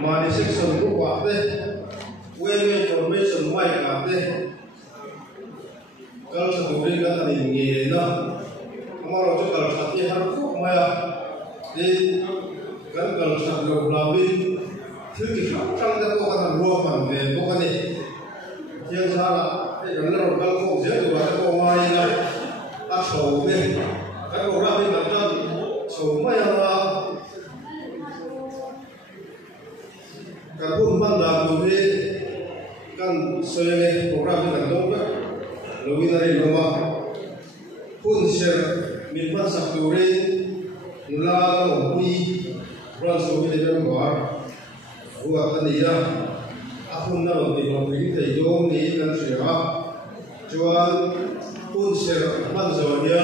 Mani section ko wate, well information mai kate, kalau sebelum kita ini na, hamaroh tu kalau satu hari ko maya, di kan kalau satu labin, jadi kalau kita ko kan ruaman be, ko kan ni, yang salah, kalau kalau ko jadi buat ko mai na, asal be, kalau orang ni macam semua yang kan pun mandang tu ni kan soalnya program kita tu kan lebih dari lama pun share minat sakuri nula mungkin berasal dari luar buat tanda aku nak lebih kita jom ni kan siapa jual pun share manzonya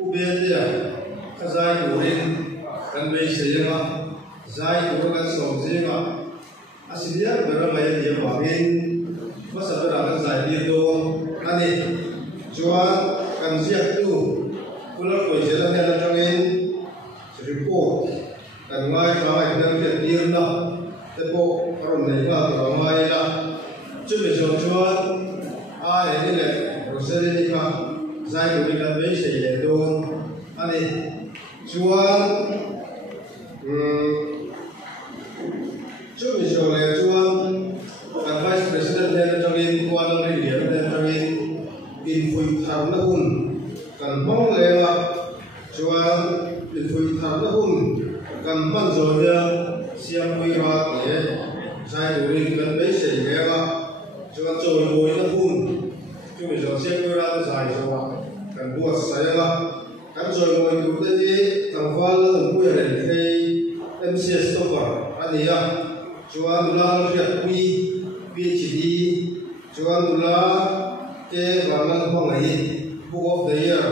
ubian dia kazai kuring kan biasa zai tu kan sosial aslinya beramai dia bangin masa berada zai dia tu ane jual kan siap tu pulau kau jalan yang jangin report kan mai dengan dia nak tepo orang mereka tu mai lah cuma jual ini le proses ini kan zai tu kan biasa dia tu ane jual cuma soalnya jual kan vice president dan jawin kuala media dan jawin info karena pun kan mau lewat jual info karena pun kan panjangnya siap wirat ya saya dulu kan biasa lewat jual jual boleh pun cuma jual siap wirat saya jual kan buat saya lah kan jual boleh tu tadi tanggal tempoh yang MCS topper ada ya jual dolar ribu PhD jual dolar ke warna pengai Book of the Year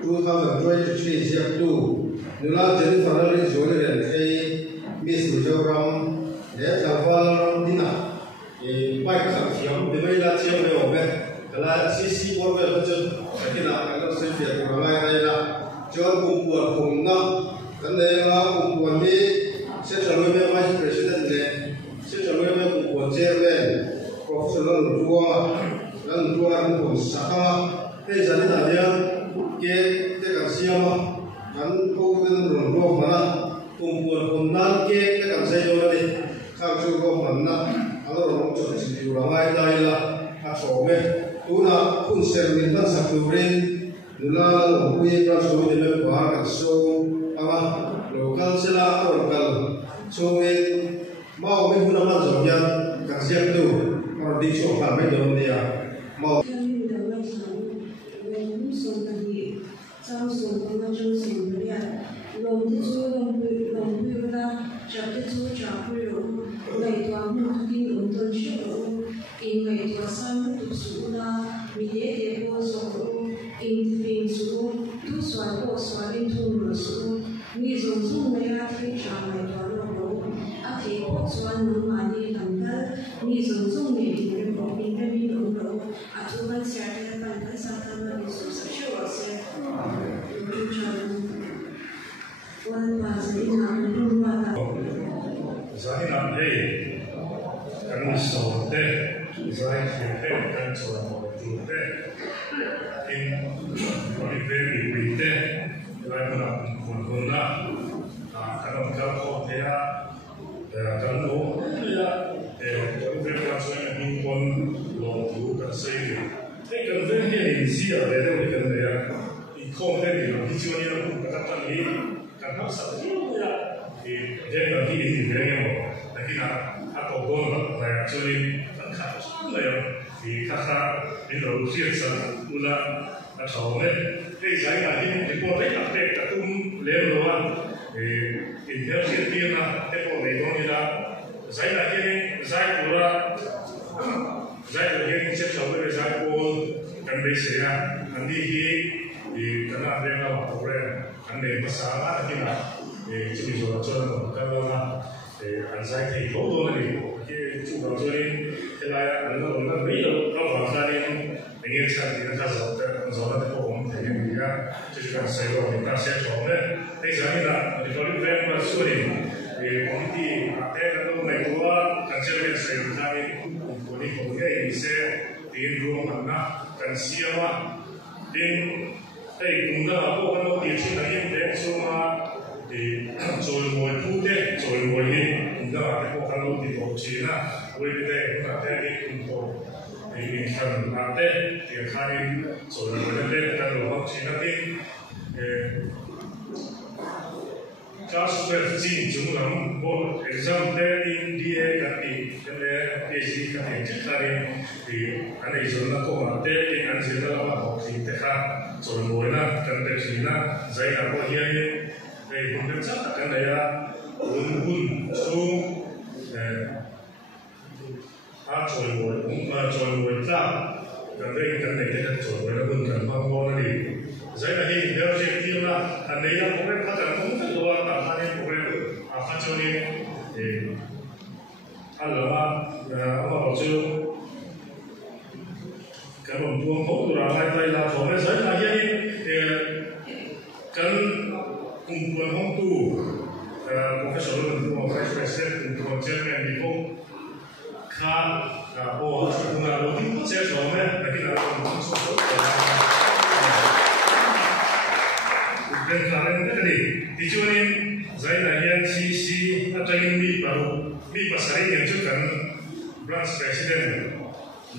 2023 siap tu dolar jadi Februari jual dan ke Miss Mujaram ya tanggal dina baik siap dibela siap lepas kalau sisi border macam kita kalau saya kurang lain lah jual kumpulan kumna kan dia kumpulan ni saya selalu vice president ni, saya selalu kumpulan chairman, profesor lalu dua kumpulan sakama, jadi ada ke tekan siapa, kan kau kan berunding mana, kumpulan konan ke tekan saya juga ni, kan juga mana, kalau orang cakap sendiri orang lain dah ialah asome, tu nak pun sermintan satu ring, nula mungkin kalau di luar kan so apa lokal sila lokal so mau minggu nama zonya kan siap tu kalau di show kan macam dia mau你总是没有非常的多肉，而且我说能买的很多，你总是没有保证的你能肉，啊，主要是在本身上他们的素质确实，我把这一场弄完了。Saya nak kan sote, saya kira kan soal sote, in very bite, saya nak guna, kalau kalau dia kan lo dia, kalau dia kan soal himpun long kan saya, kan very easy ada tu kan dia, ikut dia, hijau dia pun kata ni, kan masa dia. Dia nak ini dia yang lagi nak aku gol, saya actually tak khawatir lah di kakak di luar sana, ulah tahu saya ni buat apa tak leluan, interaksi dia nak tepuk leluan dia, saya pura, saya lagi cakap saya gol, kan biasa nanti di tanah dia nak apa, anda masalah lagi nak. Jadi soal kalau anxiety itu lagi, juga jadi kalau anda beri kalau bahasa ini ingin cari kita soal itu thể hiện gì á, chứ chỉ cần xây rồi chúng ta sẽ chọn đấy. Thế giờ như là thì có những cái mà xua đi thì công ty thế là lúc này của cần chơi cái xây dựng ra đi của đi của cái gì sẽ tiền ruộng hẳn na cần xia mà đến đây cũng đã là bộ cái tiền chỉ là những cái số mà thì rồi ngồi thu thế rồi ngồi đi cũng đã là cái bộ cái lúc thì tổ chức na với cái đây cũng là cái đi cũng tổ thì mình cần làm thế thì khai rồi ngồi lên cái đồ học chỉ là đi các sự kiện chúng làm bộ exam để đi các cái PhD các cái chức này thì anh ấy chúng là có mà để thì anh sẽ là học sinh thế khác rồi ngồi na cần để chỉ na dạy là có hiện thì cũng rất chắc là cái này là hun xuống rồi ngồi cũng rồi ngồi ra cần đây cần này cái rồi ngồi là hun cần mang vô này dạy là gì nếu chỉ tiêu là anh ấy là một cái phát triển cũng rất là tập anh ấy một cái phát triển thì anh là ông bảo chưa cái bọn tuồng hốt của là hai tay là thổi cái giấy là gì thì cần cùng tuồng hốt tu professor của vice president của chairman thì cũng khá là bộ cũng là một cái sẽ sống đấy là cái là một số tốt dan kalian itu tadi dicuanin saya nanya si atau yang di pasar yang juga kan branch president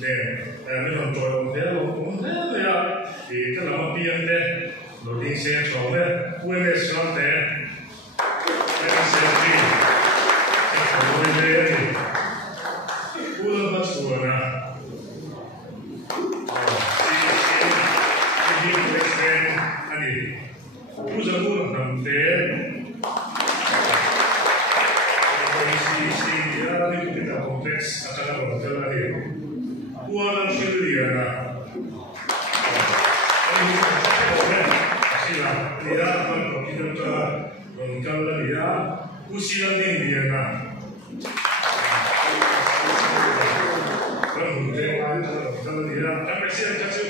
dan memang orang dia ya di dalam pian deh loading saya coba UMS sampai dan saya coba deh pulang masuk na si president tadi Usaha nanti, kondisi dia itu tidak kompleks, akan berjalan lagi. Uang sendiri ada. Silah dia akan kita kalau dia usia tinggi ada. Kalau dia tapi siapa kasih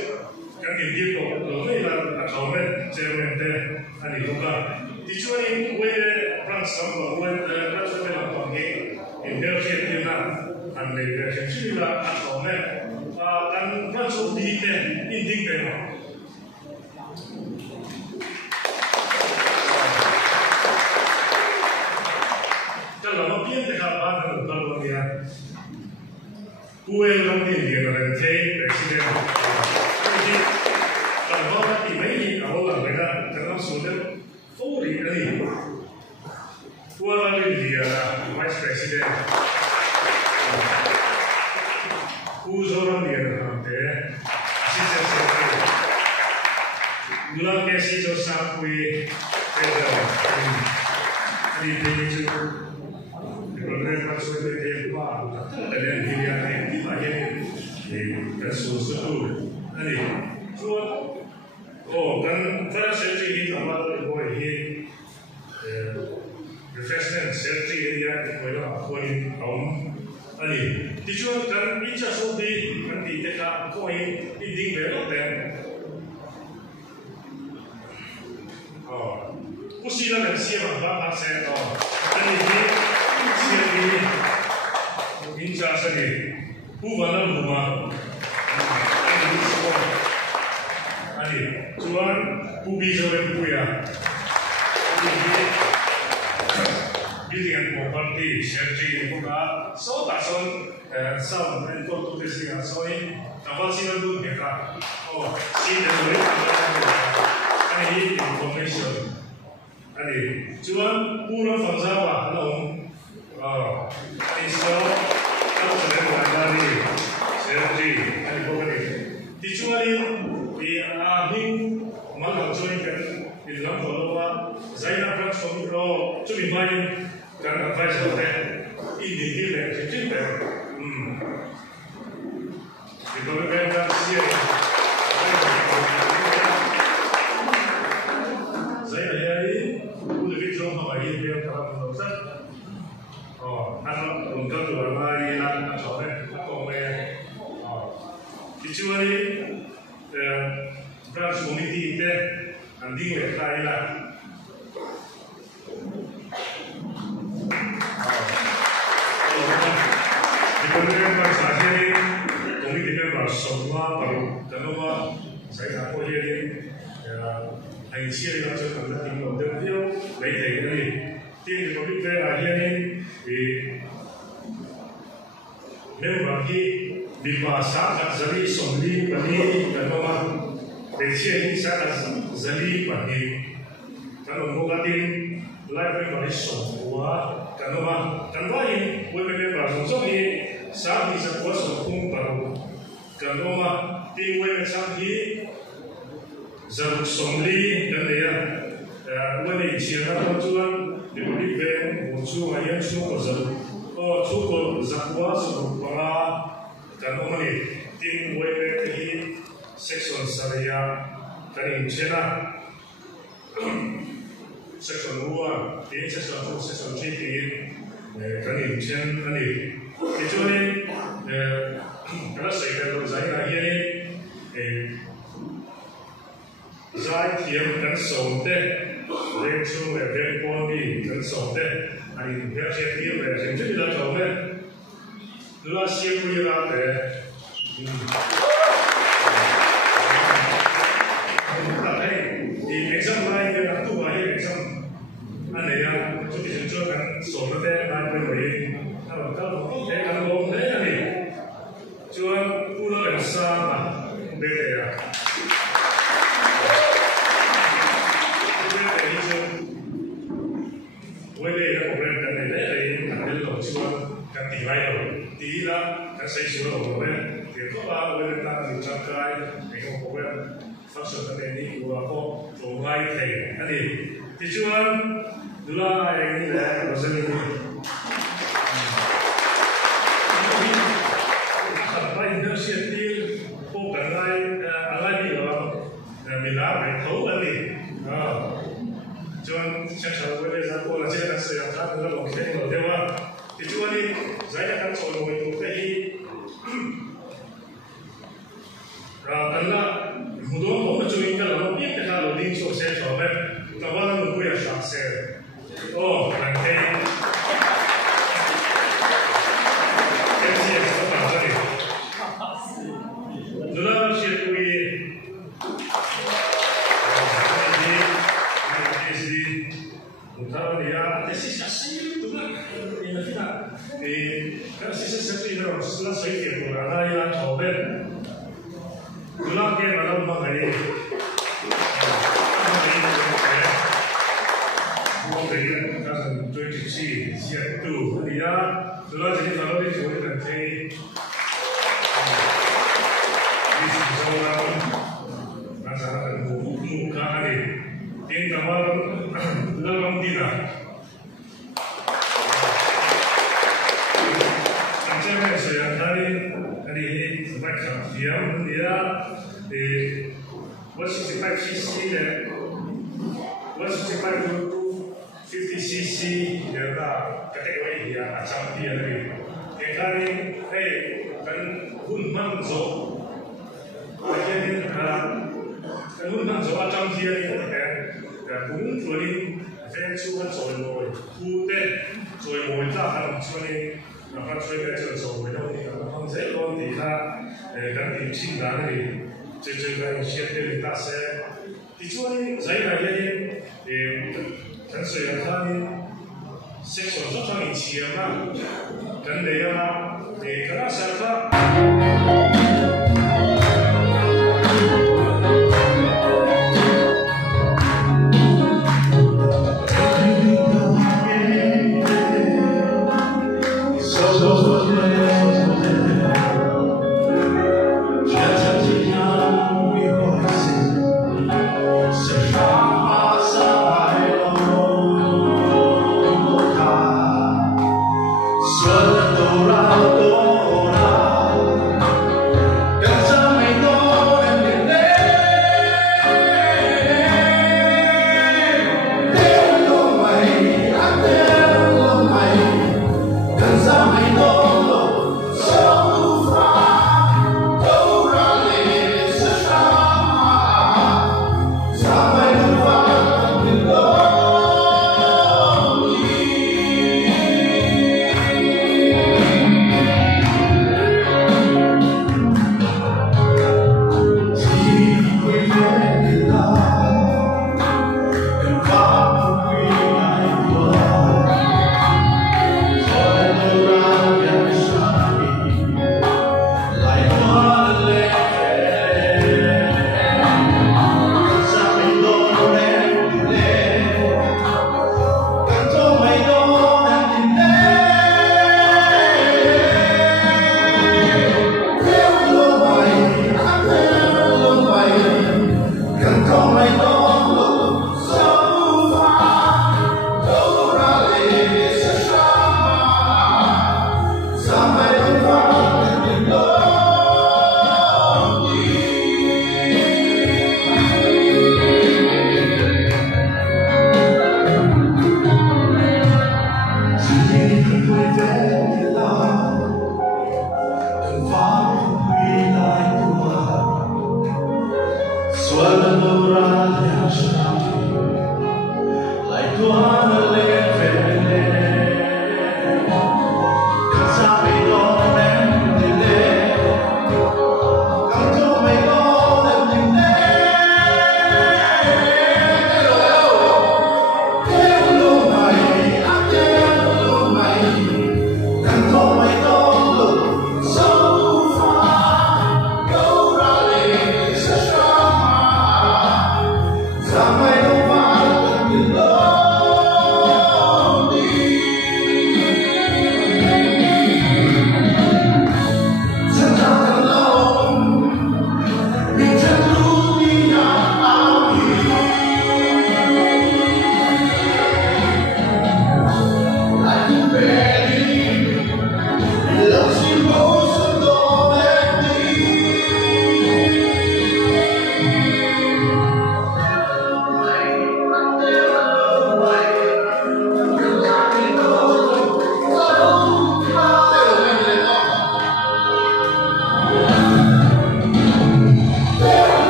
kan dia tu, kalau dia kalau dia chairman dia ani juga. Dicuali gue branch sama gue branch sama yang panggil, Indonesia dia ane dia sendiri lah kalau dia kan branch di dia inding dia. Kalau mau pian dekat bahan kalau dia, gue nanti dia nanti presiden. Kalau nanti ini awal mereka terus sudah Fori ini, Kuala dia vice president, Uzoran dia nanti assistant secretary, Gulang kesi jo sapui federal, ini itu program masuk ke apa, dan dia ini bagian kasus itu, ini kan pada sesi ini sama ini refreshment sesi dia boleh koin ini dijual kan bisa sudah nanti kita koin inding berapa usia dan siapa berapa sen ini siapa insya Allah bukan rumah Tuan Bubi Zoe Buya Bilian property Sergi Buka so tason some and go to this year so in kapal sila dun mereka see the way ani information ani Tuan Pura Fangzawa along so kalau saya dari Sergi ani bukan dicuali di akhir malam join kan di dalam kalau Zainab branch kalau cumi main kan advice hotel ini dia cerita di dalam kan dia Zainab hari udah video hawai dia kalau besar anak untuk tuan lagi anak cowok aku dicuali branch committee te an ding le khai la Dependent by Sajari, committee member Soma, Kanova, Saika Koyeri, I see a lot of the video, later, the public there are hearing the member he, Bipa Saka Zali, Somli, Pani, Kanova, they see Saka Zali, Pani, Kanomogatin, life member is Somua, Kanova, Kanwain, women members of Somi. Sabi sa kuasa kung paru kanoma tingwe sabi zaruk somli dan dia wani siapa tuan diberi ben muncul ayat suku zaruk suku zakwa suku para kanoma ni tingwe beri section saya kali cina section 2 di section 2 section 3 kali cina ni Kecuali kalau saya lagi ni, saya tiap kan sonte, leksu poni kan sonte, hari biar saya tiap saya jadi dah tahu ni, luar siapa yang ada, tapi di exam lain yang tu banyak exam, ane yang cuti kan sonte dan beri. Kalau kita ngomong ni, cuma pulau yang sama beda. Beda itu, beda yang berbeda ni, adalah cuma kan tiada kan saya suruh orang, itu lah beda tak dicapai, mereka orang faktor ini gua kok orang lain. Jadi, cuma dulu yang ini lah pasal ini. Initiative bukan lagi orang milah betul lagi. Jangan saya boleh saya saya saya tak ada orang yang dewa. Kecuali saya akan selalu itu tadi. Karena mudah orang cuma kalau dia kalau link sosial sampai kawan aku yang share. Oh, nanti. Dulu sirkui, ini utara dia, sisi tu kan, ini kita, kalau sisi satu itu setelah saya itu ada yang coba, dulu ke malam magai, magai kan 23 siatu dia, dulu jadi kalau di sini nanti. Masalah muka ni, ini kamar dalam tidak. Macam saya hari sampai diam dia di 165 cc dan 165 to 50 cc dia kategori dia macam dia ni. Kali kan hunman zo. Kalau nak jawab macam dia ni, pun tulis venture kan soal mui, putih soal mui tak kan soal ni, nampak soal kerja soal mui ni, orang saya orang dia kan timsin dah ni, jadi siapa yang tak saya, itu saya lagi ni, kan saya kan seksual macam ni siapa, kan dia kerana siapa. Suatu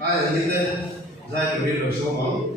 Ai là những cái giai đoạn số